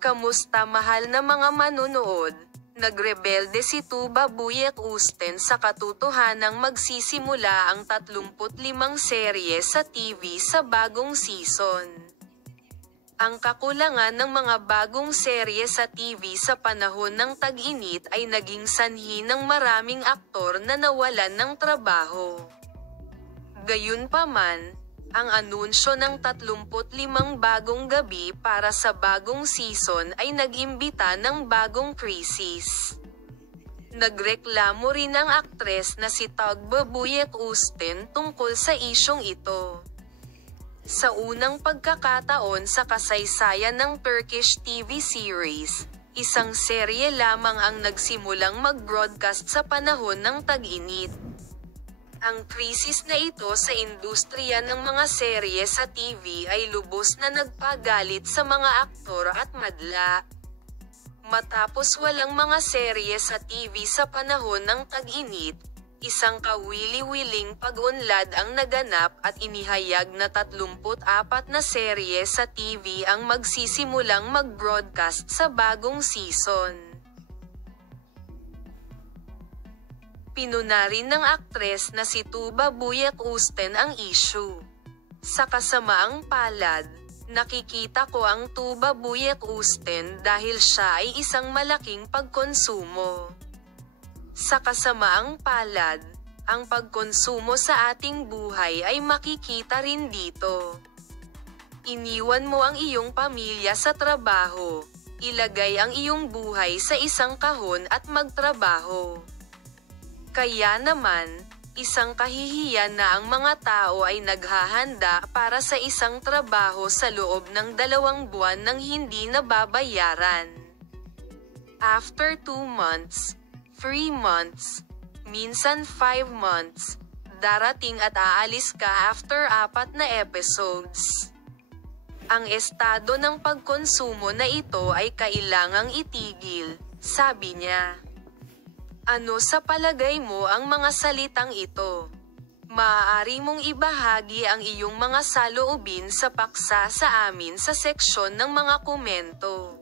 Kamusta mahal na mga manonood? Nagrebelde si Tuba Büyük-Üstün sa katotohanang magsisimula ang 35 serye sa TV sa bagong season. Ang kakulangan ng mga bagong serye sa TV sa panahon ng tag-init ay naging sanhi ng maraming aktor na nawalan ng trabaho. Gayunpaman, ang anunsyo ng 35 bagong gabi para sa bagong season ay nag-imbita ng bagong krisis. Nagreklamo rin ang aktres na si Tuba Büyük-Üstün tungkol sa isyong ito. Sa unang pagkakataon sa kasaysayan ng Turkish TV series, isang serye lamang ang nagsimulang mag-broadcast sa panahon ng tag-init. Ang krisis na ito sa industriya ng mga serye sa TV ay lubos na nagpagalit sa mga aktor at madla. Matapos walang mga serye sa TV sa panahon ng tag-init, isang kawili-wiling pag-unlad ang naganap at inihayag na 34 na serye sa TV ang magsisimulang mag-broadcast sa bagong season. Pinunarin ng aktres na si Tuba Büyük-Üstün ang issue. Sa kasamaang palad, nakikita ko ang Tuba Büyük-Üstün dahil siya ay isang malaking pagkonsumo. Sa kasamaang palad, ang pagkonsumo sa ating buhay ay makikita rin dito. Iniwan mo ang iyong pamilya sa trabaho, ilagay ang iyong buhay sa isang kahon at magtrabaho. Kaya naman, isang kahihiyan na ang mga tao ay naghahanda para sa isang trabaho sa loob ng 2 buwan nang hindi nababayaran. After 2 months, 3 months, minsan 5 months, darating at aalis ka after 4 na episodes. Ang estado ng pagkonsumo na ito ay kailangang itigil, sabi niya. Ano sa palagay mo ang mga salitang ito? Maaari mong ibahagi ang iyong mga saloobin sa paksa sa amin sa seksyon ng mga komento.